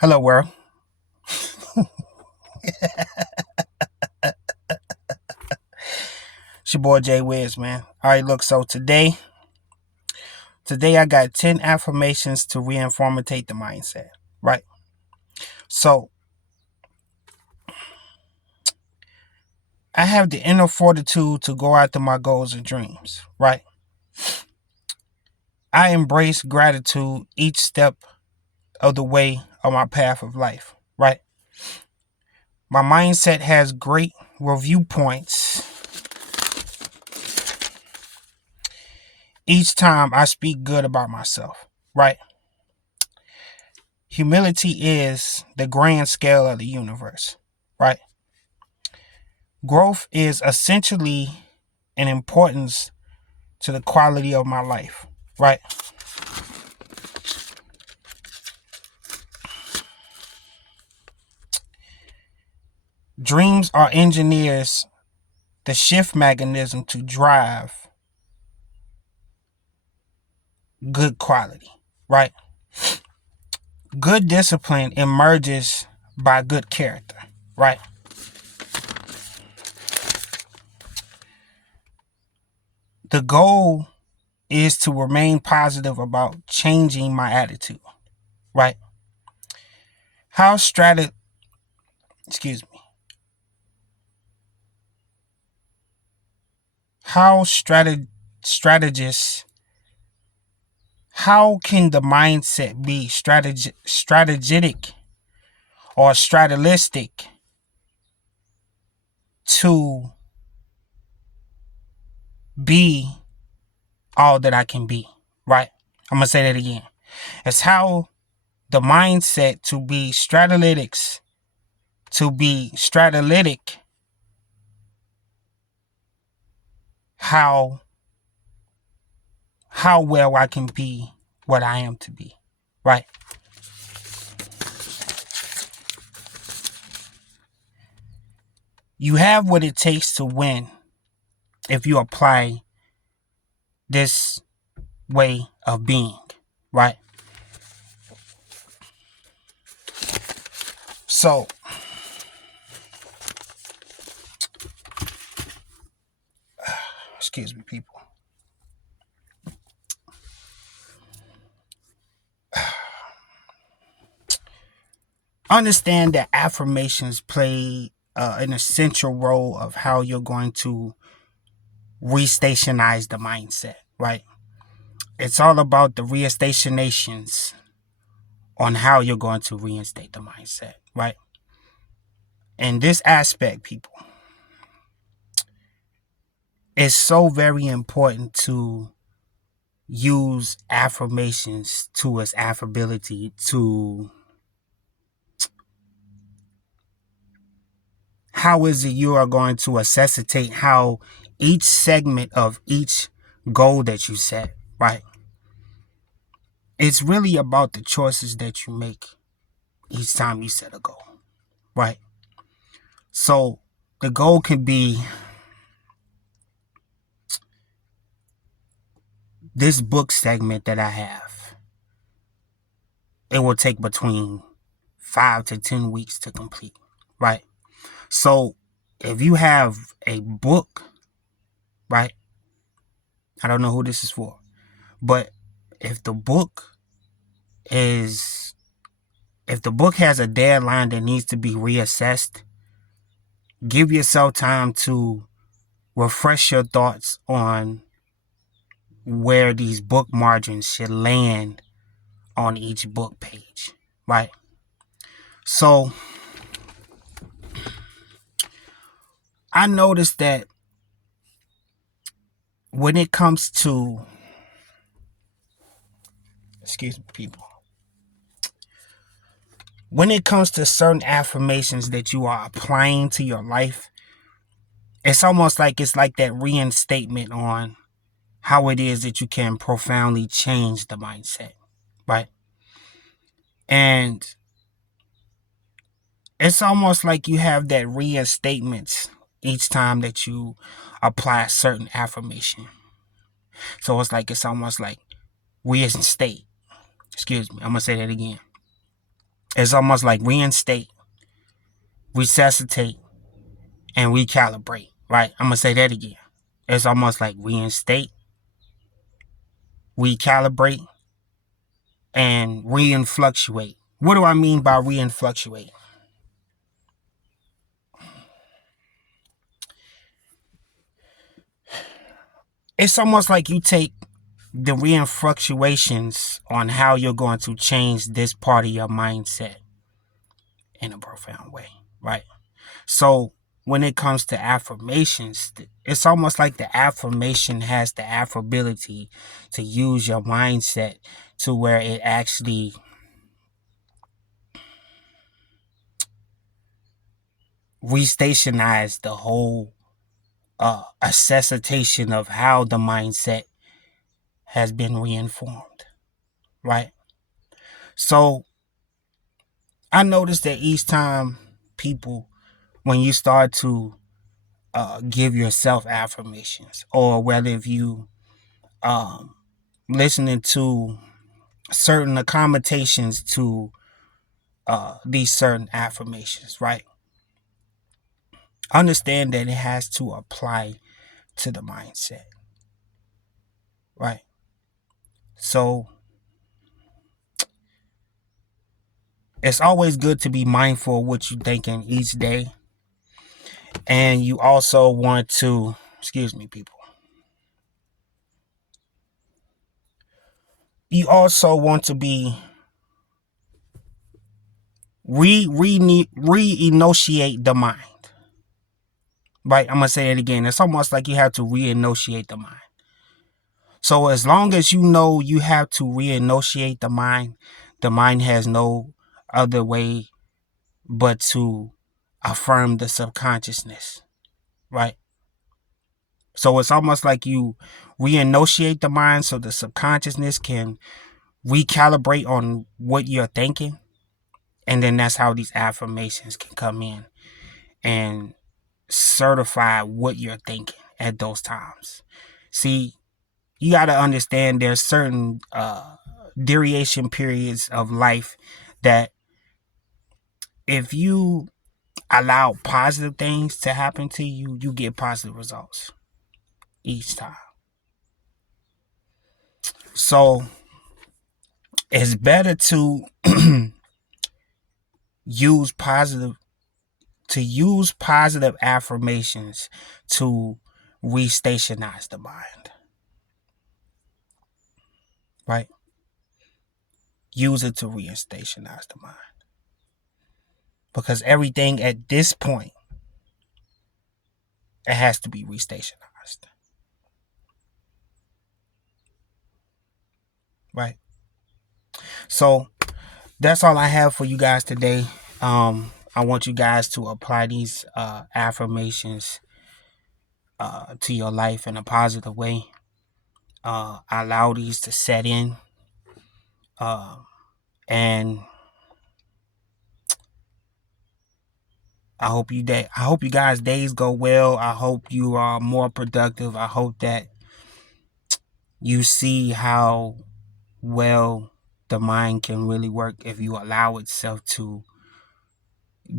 Hello, world. It's your boy Jay Wiz, man. All right, look. So today I got 10 affirmations to reinformate the mindset. Right. So I have the inner fortitude to go after my goals and dreams. Right. I embrace gratitude each step of the way on my path of life. Right. My mindset has great review points each time I speak good about myself. Right. Humility is the grand scale of the universe. Right. Growth is essentially an importance to the quality of my life, right? Dreams are engineers, the shift mechanism to drive good quality, right? Good discipline emerges by good character, right? The goal is to remain positive about changing my attitude, right? How strate excuse me, how strategists how can the mindset be strategic or strategistic to be all that I can be, right? I'm gonna say that again. It's how the mindset to be strategic, how how well I can be what I am to be, right? You have what it takes to win if you apply this way of being, right? So excuse me, people. Understand that affirmations play an essential role of how you're going to restationize the mindset, right? It's all about the restationations on how you're going to reinstate the mindset, right? In this aspect, people, it's so very important to use affirmations to its affability to how is it you are going to necessitate how each segment of each goal that you set, right? It's really about the choices that you make each time you set a goal, right? So the goal can be this book segment that I have. It will take between 5 to 10 weeks to complete, right? So if you have a book, right? I don't know who this is for, but if the book is if the book has a deadline that needs to be reassessed, give yourself time to refresh your thoughts on where these book margins should land on each book page, right? So I noticed that when it comes to, excuse me, people, when it comes to certain affirmations that you are applying to your life, it's almost like it's like that reinstatement on how it is that you can profoundly change the mindset, right? And it's almost like you have that reinstatements each time that you apply a certain affirmation. So it's almost like reinstate. Excuse me, I'm gonna say that again. It's almost like reinstate, resuscitate, and recalibrate, right? I'm going to say that again. It's almost like reinstate, recalibrate, and reinfluctuate. What do I mean by reinfluctuate? It's almost like you take the reinfluctuations on how you're going to change this part of your mindset in a profound way, right? So when it comes to affirmations, it's almost like the affirmation has the affability to use your mindset to where it actually restationizes the whole accessitation of how the mindset has been reinformed, right? So I noticed that each time people, when you start to give yourself affirmations, or whether if you um, listening to certain accommodations to these certain affirmations, right? Understand that it has to apply to the mindset, right? So it's always good to be mindful of what you're thinking each day. And you also want to, excuse me, people, you also want to be re-initiate the mind. Right? I'm gonna say it again. It's almost like you have to re-initiate the mind. So as long as you know you have to re-initiate the mind has no other way but to affirm the subconsciousness. Right? So it's almost like you re-initiate the mind so the subconsciousness can recalibrate on what you're thinking. And then that's how these affirmations can come in and certify what you're thinking at those times. See, you got to understand there's certain duration periods of life that if you allow positive things to happen to you, you get positive results each time. So it's better to use positive use positive affirmations to restationize the mind, right? Use it to restationize the mind. Because everything at this point, it has to be restationized, right? So that's all I have for you guys today. I want you guys to apply these affirmations to your life in a positive way. Allow these to set in, uh, and I hope you guys' days go well. I hope you are more productive. I hope that you see how well the mind can really work if you allow itself to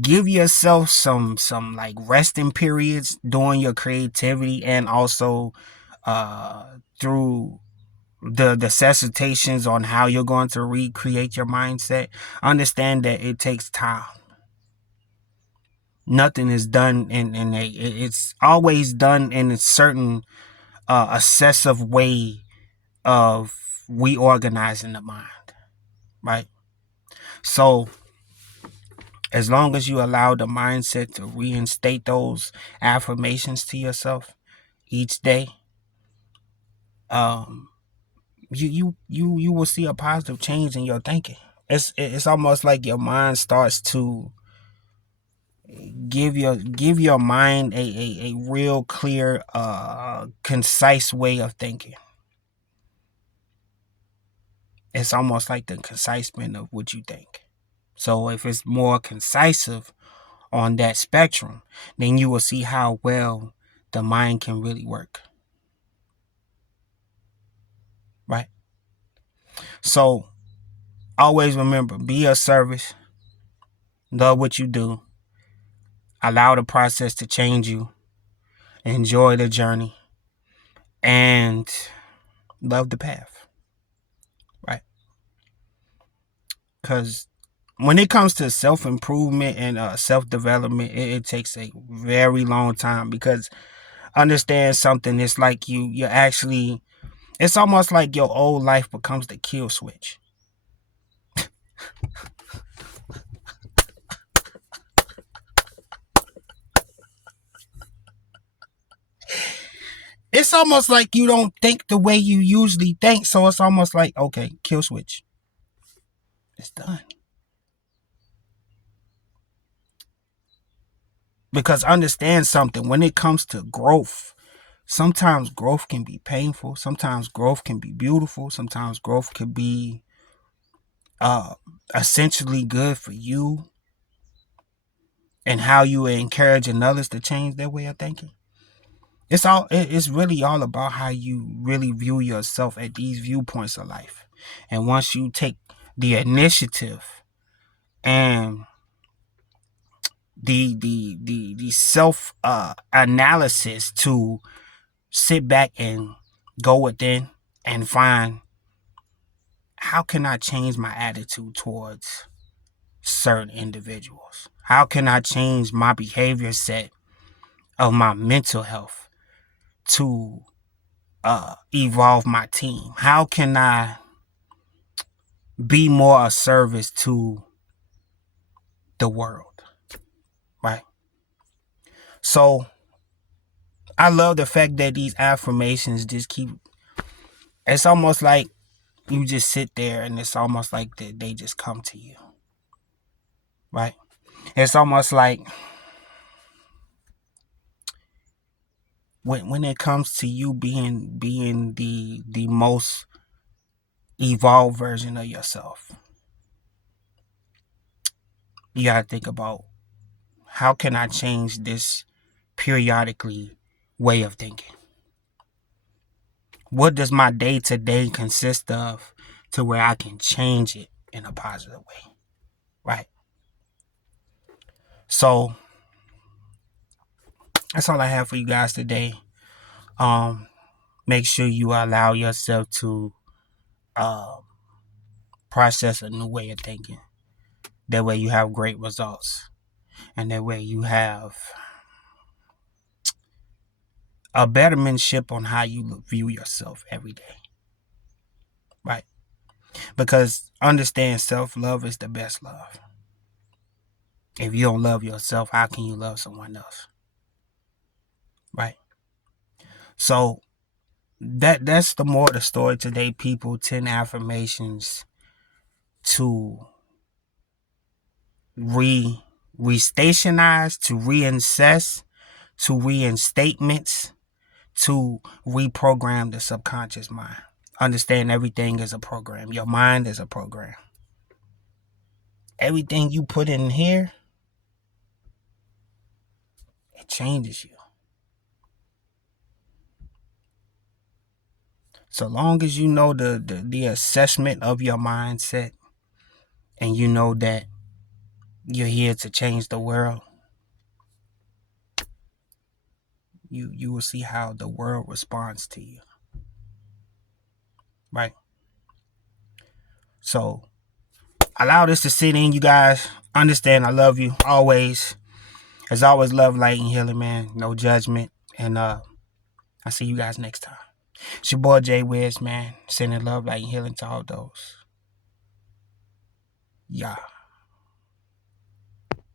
give yourself some like resting periods during your creativity, and also through the necessitations on how you're going to recreate your mindset. Understand that it takes time. Nothing is done in a it's always done in a certain obsessive way of reorganizing the mind, right? So as long as you allow the mindset to reinstate those affirmations to yourself each day, um, you will see a positive change in your thinking. It's almost like your mind starts to give your mind a real clear, concise way of thinking. It's almost like the concisement of what you think. So if it's more concisive on that spectrum, then you will see how well the mind can really work. Right? So always remember, be of service, Love what you do. Allow the process to change you. Enjoy the journey. And love the path. Right? Because when it comes to self-improvement and self-development, it takes a very long time. Because understand something, it's like you're actually, it's almost like your old life becomes the kill switch. It's almost like you don't think the way you usually think, so it's almost like, okay, kill switch, it's done. Because understand something, when it comes to growth, sometimes growth can be painful, sometimes growth can be beautiful, sometimes growth could be uh essentially good for you and how you are encouraging others to change their way of thinking. It's really all about how you really view yourself at these viewpoints of life. And once you take the initiative and the self analysis to sit back and go within and find, how can I change my attitude towards certain individuals? How can I change my behavior set of my mental health to evolve my team? How can I be more of service to the world? Right. So I love the fact that these affirmations just keep, it's almost like you just sit there and it's almost like they just come to you. Right. It's almost like when it comes to you being the most evolved version of yourself, you gotta think about, how can I change this periodically way of thinking? What does my day to day consist of to where I can change it in a positive way? Right. So that's all I have for you guys today. Um, Make sure you allow yourself to uh, process a new way of thinking. That way you have great results. And that way you have a bettermentship on how you view yourself every day. Right. Because understand, self-love is the best love. If you don't love yourself, how can you love someone else? Right. So that's the more of the story today, people. 10 affirmations to restationize, to reinsess, to reinstatements, to reprogram the subconscious mind. Understand, everything is a program. Your mind is a program. Everything you put in here, it changes you. So long as you know the assessment of your mindset, and you know that you're here to change the world, you will see how the world responds to you. Right. So allow this to sit in, you guys. Understand, I love you always. As always, love, light, and healing, man. No judgment. And I'll see you guys next time. It's your boy Jay Wiz, man. Sending love, light, and healing to all those. Yeah.